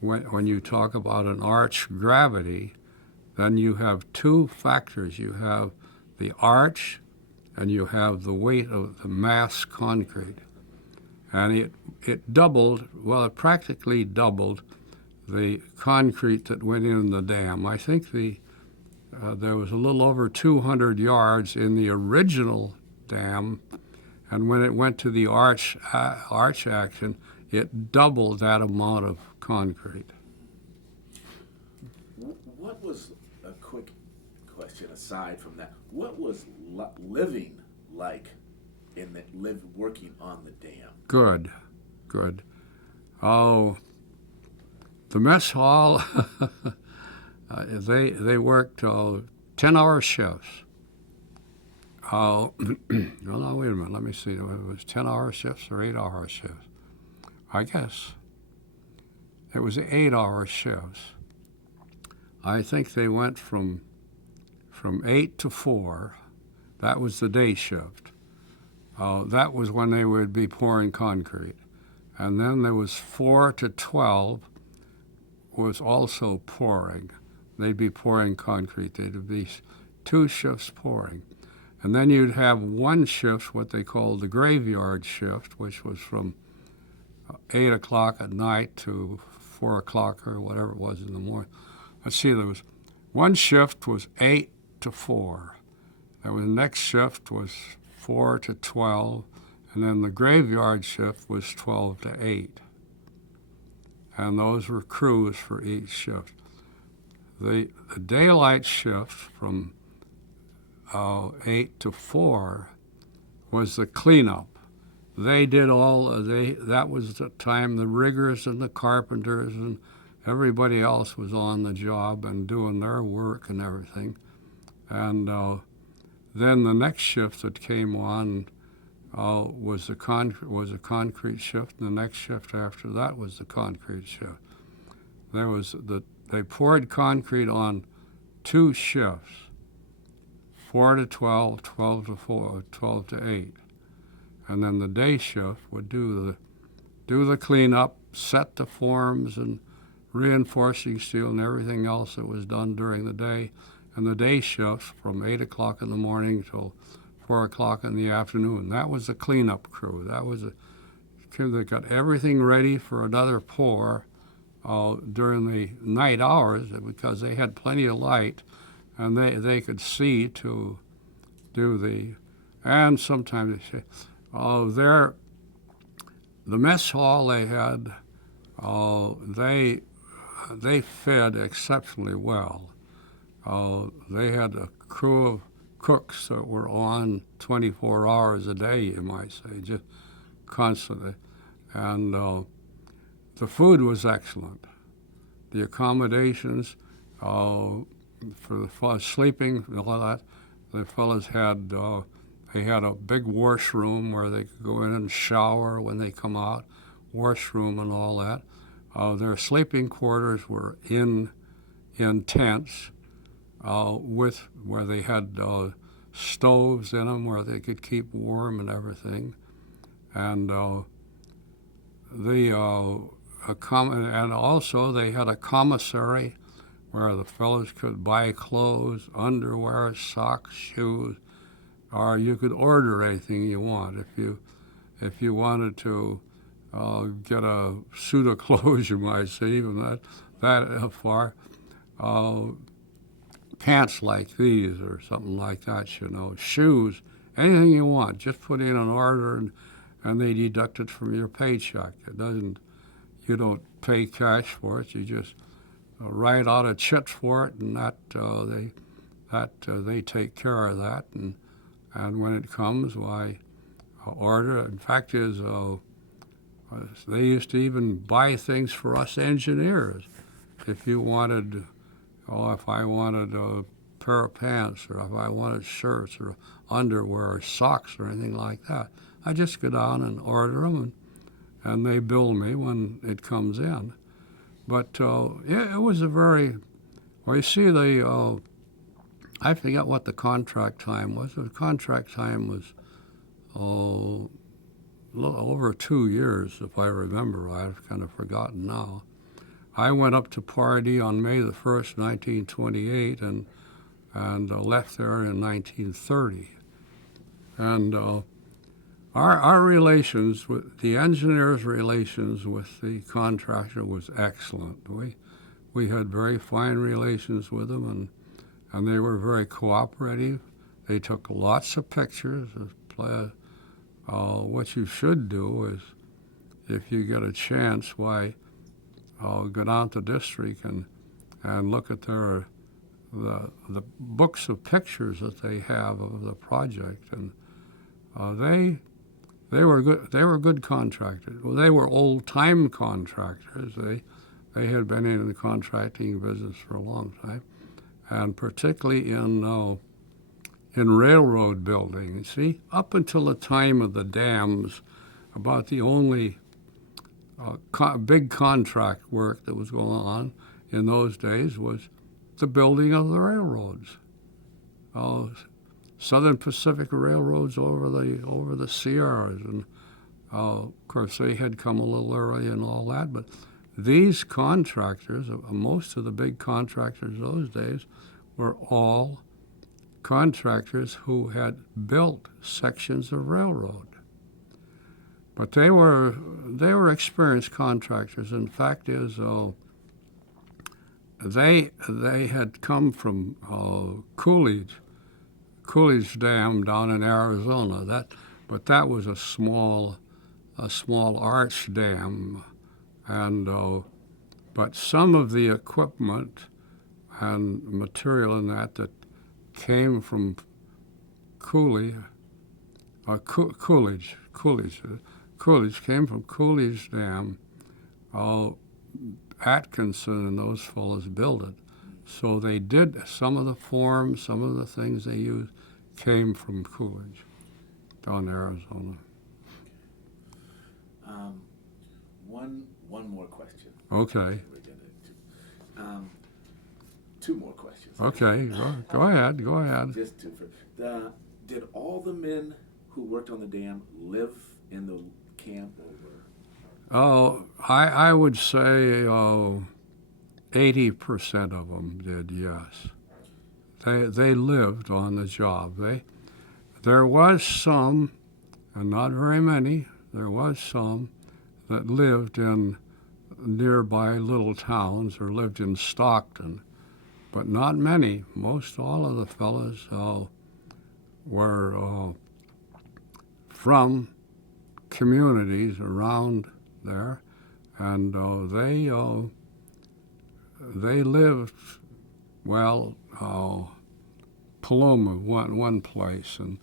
when you talk about an arch gravity, then you have two factors. You have the arch and you have the weight of the mass concrete. And it doubled, well, it practically doubled the concrete that went in the dam. I think there was a little over 200 yards in the original dam, and when it went to the arch action, it doubled that amount of concrete. What was, a quick question aside from that, what was living like working on the dam? Good. Oh, the mess hall, they worked 10-hour shifts. Oh, well, no, wait a minute. Let me see. It was 10-hour shifts or 8-hour shifts. I guess it was 8-hour shifts. I think they went from 8 to 4. That was the day shift. That was when they would be pouring concrete. And then there was 4 to 12 was also pouring. They'd be pouring concrete. There'd be 2 shifts pouring. And then you'd have one shift, what they called the graveyard shift, which was from 8 o'clock at night to 4 o'clock or whatever it was in the morning. Let's see, there was one shift was 8 to 4. The next shift was 4 to 12, and then the graveyard shift was 12 to 8. And those were crews for each shift. The daylight shift from 8 to 4 was the cleanup. They did that was the time the riggers and the carpenters and everybody else was on the job and doing their work and everything. And then the next shift that came on was a concrete shift, and the next shift after that was the concrete shift. They poured concrete on 2 shifts, 4 to 12, 12 to 4, 12 to 8. And then the day shift would do the cleanup, set the forms and reinforcing steel and everything else that was done during the day. And the day shift from 8 o'clock in the morning till 4 o'clock in the afternoon. That was the cleanup crew. That was a crew that got everything ready for another pour during the night hours because they had plenty of light and they could see to do and sometimes the mess hall they had, they fed exceptionally well. They had a crew of cooks that were on 24 hours a day, you might say, just constantly. And the food was excellent. The accommodations for the fellows sleeping and all that, the fellows had they had a big washroom where they could go in and shower when they come out, washroom and all that. Their sleeping quarters were in tents where they had stoves in them where they could keep warm and everything. And and also they had a commissary where the fellows could buy clothes, underwear, socks, shoes, or you could order anything you want. If you wanted to get a suit of clothes, you might say, even that far. Pants like these or something like that, shoes, anything you want. Just put in an order and they deduct it from your paycheck. You don't pay cash for it. You just write out a check for it, and they take care of that. And when it comes, why, order. In fact, they used to even buy things for us engineers. If you wanted, if I wanted a pair of pants, or if I wanted shirts or underwear or socks or anything like that, I just go down and order them, and they bill me when it comes in. But it was a very, well, you see, I forget what the contract time was. The contract time was a little over 2 years, if I remember right. I've kind of forgotten now. I went up to Pardee on May the 1st, 1928, and left there in 1930. And our relations with the engineers' relations with the contractor was excellent. We had very fine relations with them, and they were very cooperative. They took lots of pictures. What you should do is, if you get a chance, go down to district and look at the books of pictures that they have of the project, and they were good. They were good contractors. Well, they were old-time contractors. They had been in the contracting business for a long time, and particularly in railroad building. You see, up until the time of the dams, about the only big contract work that was going on in those days was the building of the railroads. Southern Pacific railroads over the Sierras, and of course they had come a little early and all that. But these contractors, most of the big contractors those days, were all contractors who had built sections of railroad. But they were experienced contractors. And fact is, they had come from Coolidge Dam down in Arizona. But that was a small arch dam, and but some of the equipment and material in that came from Coolidge came from Coolidge Dam. Atkinson and those fellows built it. So they did some of the forms, some of the things they used came from Coolidge down in Arizona. One more question. Okay. Two more questions. Okay, go ahead. Just two. Did all the men who worked on the dam live in the camp over? Oh, I would say 80% of them did, yes. They lived on the job. There was some, and not very many, there was some that lived in nearby little towns or lived in Stockton, but not many. Most all of the fellows were from communities around there, and they lived, well, Paloma one place, and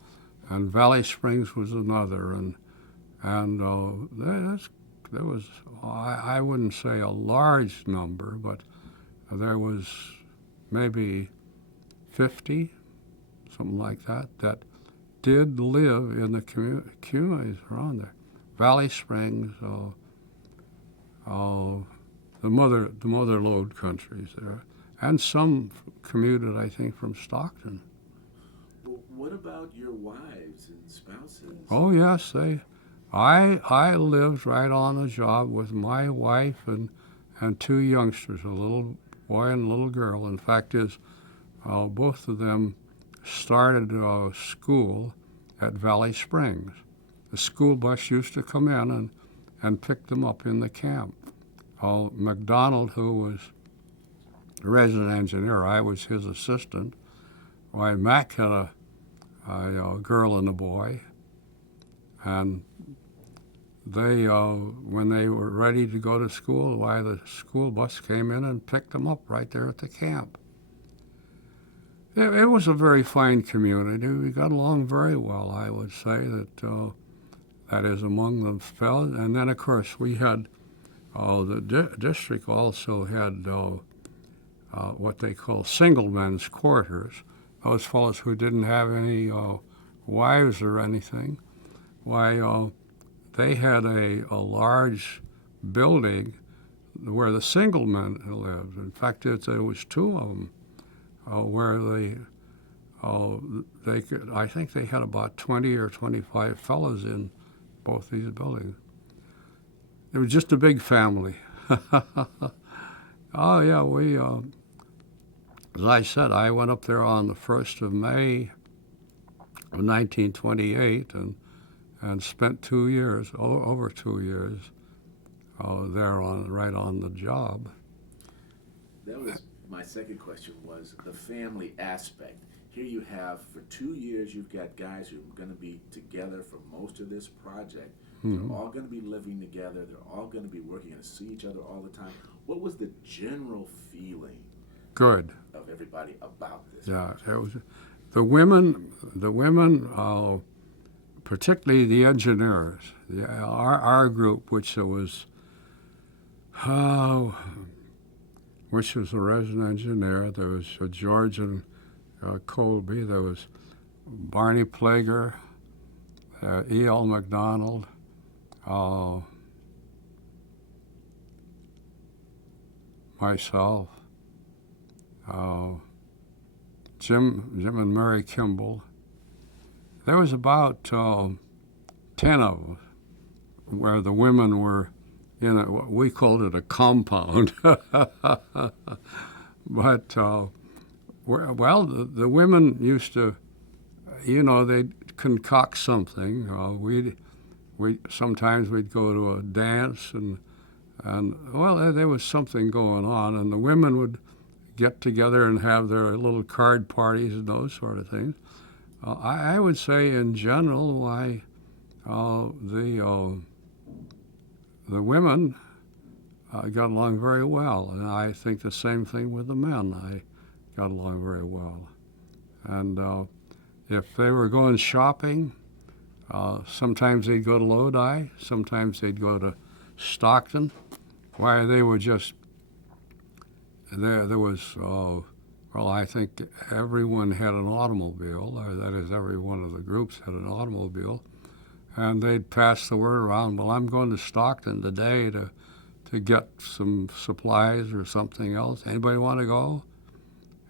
Valley Springs was another, and there was, I wouldn't say a large number, but there was maybe 50, something like that did live in the communities around there. Valley Springs, the mother lode countries there, and some commuted, I think, from Stockton. Well, what about your wives and spouses? Oh yes, I lived right on the job with my wife and two youngsters, a little boy and a little girl. In fact, both of them started school at Valley Springs. The school bus used to come in and pick them up in the camp. McDonald, who was a resident engineer, I was his assistant. Why, Mac had a girl and a boy, and they, when they were ready to go to school, the school bus came in and picked them up right there at the camp. It was a very fine community. We got along very well, I would say, that is among the fellows. And then, of course, we had, the district also had what they call single men's quarters. Those fellows who didn't have any wives or anything. Why, they had a large building where the single men lived. In fact, there was two of them where they could, I think they had about 20 or 25 fellows in both these buildings. It was just a big family. Oh yeah, we. As I said, I went up there on the 1st of May of 1928 and spent 2 years, over 2 years, there right on the job. That was my second question, was the family aspect. Here you have, for 2 years, you've got guys who are going to be together for most of this project. Mm-hmm. They're all going to be living together. They're all going to be working and see each other all the time. What was the general feeling Good. of everybody about this? Yeah, it was the women, particularly the engineers. Our group, which was a resident engineer. There was George and Colby. There was Barney Plager, E.L. McDonald, myself, Jim and Mary Kimball. There was about 10 of us, where the women were in what we called it a compound. But the women used to, they'd concoct something. Sometimes we'd go to a dance, and there was something going on, and the women would get together and have their little card parties and those sort of things. I would say, in general, the women got along very well, and I think the same thing with the men. I got along very well. And if they were going shopping, sometimes they'd go to Lodi, sometimes they'd go to Stockton. Why, they were just, there was, I think everyone had an automobile, or that is, every one of the groups had an automobile, and they'd pass the word around, well, I'm going to Stockton today to get some supplies or something else. Anybody want to go?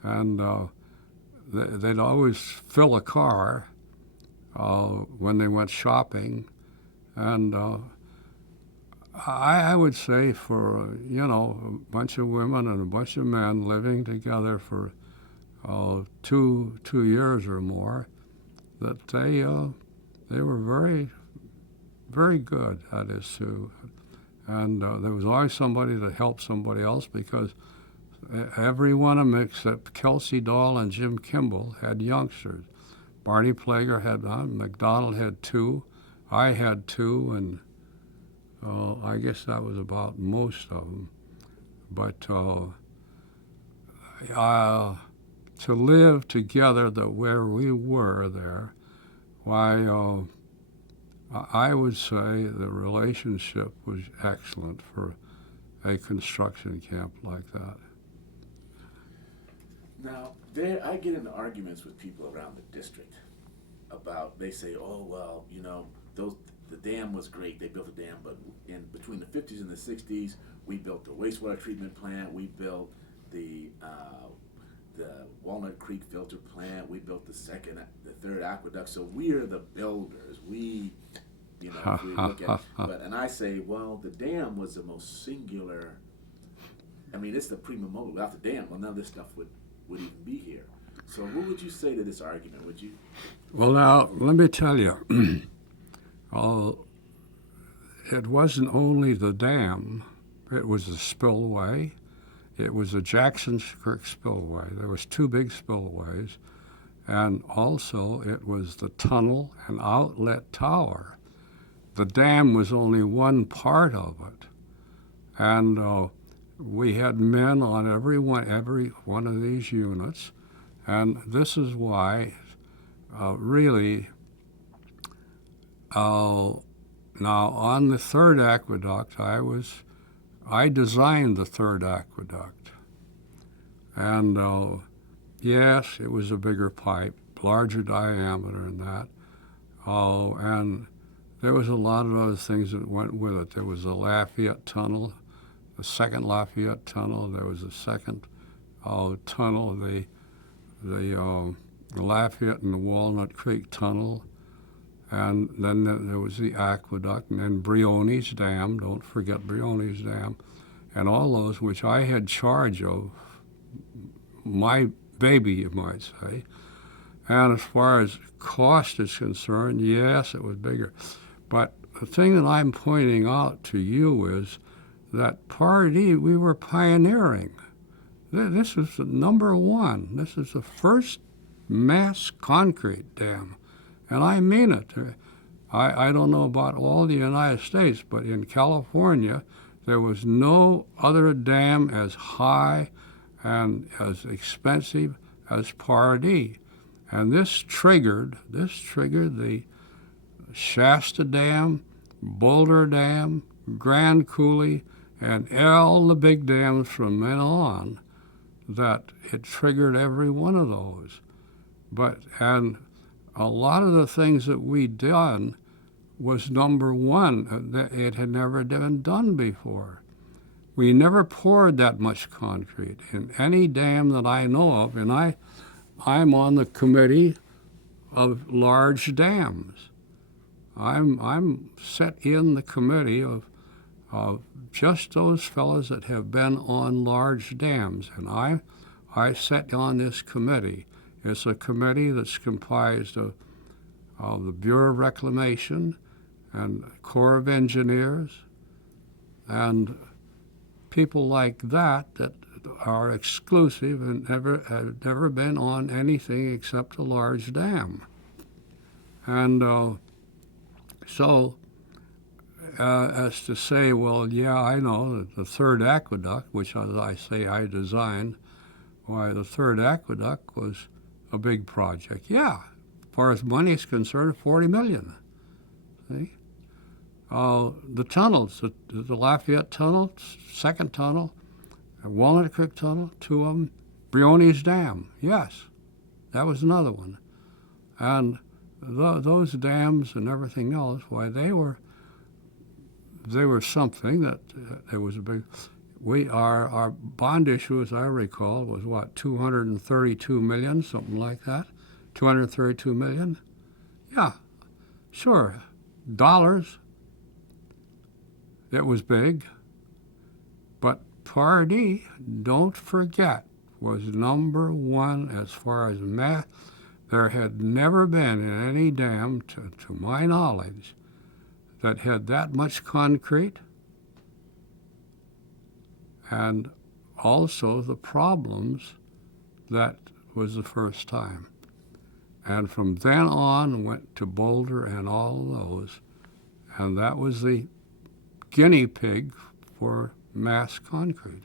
And they'd always fill a car when they went shopping. And I would say, for, a bunch of women and a bunch of men living together for 2 years or more, that they were very, very good at it too. And there was always somebody to help somebody else, because every one of them except Kelsey Dahl and Jim Kimball had youngsters. Barney Plager had one, McDonald had 2, I had 2, and I guess that was about most of them. But to live together where we were there, why, I would say the relationship was excellent for a construction camp like that. Now, I get into arguments with people around the district about, they say, oh, well, the dam was great, they built a dam, but in between the 50s and the 60s, we built the wastewater treatment plant, we built the Walnut Creek filter plant, we built the third aqueduct, so we are the builders. If we look at and I say, well, the dam was the most singular, it's the prima mover. Without the dam, well, none of this stuff would even be here. So what would you say to this argument, would you? Well, now, let me tell you, it wasn't only the dam, it was the spillway. It was the Jackson Creek spillway. There was 2 big spillways, and also it was the tunnel and outlet tower. The dam was only one part of it, and we had men on every one of these units, and this is why, really. Now, on the third aqueduct, I designed the third aqueduct, and yes, it was a bigger pipe, larger diameter than that. And there was a lot of other things that went with it. There was the Lafayette Tunnel, the second Lafayette Tunnel. There was a second tunnel, the Lafayette and the Walnut Creek Tunnel. And then there was the aqueduct, and then Briones Dam. Don't forget Briones Dam. and all those, which I had charge of, my baby, you might say. And as far as cost is concerned, yes, it was bigger. But the thing that I'm pointing out to you is that Pardee, we were pioneering. This is the number one. This is the first mass concrete dam. And I mean it. I don't know about all the United States, but in California, there was no other dam as high and as expensive as Pardee. And this triggered the Shasta Dam, Boulder Dam, Grand Coulee, and all the big dams from then on, that it triggered every one of those. And a lot of the things that we done was number one. That it had never been done before. We never poured that much concrete in any dam that I know of, and I'm on the committee of large dams. I'm set in the committee of just those fellows that have been on large dams, and I sit on this committee. It's a committee that's comprised of the Bureau of Reclamation and Corps of Engineers and people like that are exclusive and have never been on anything except a large dam. And so as to say, well, yeah, I know that the third aqueduct, which as I say I designed, why the third aqueduct was a big project. Yeah, as far as money is concerned, $40 million. See? The tunnels, the Lafayette Tunnel, second tunnel, Walnut Creek Tunnel, two of them, Briones Dam, yes, that was another one. And those dams and everything else, why they were something that it was a big. Our bond issue, as I recall, was what, 232 million, something like that, 232 million. Yeah, sure, dollars. It was big, but Pardee, don't forget, was number one as far as math. There had never been in any dam, to my knowledge, that had that much concrete, and also the problems. That was the first time. And from then on, went to Boulder and all of those, and that was the guinea pig for mass concrete.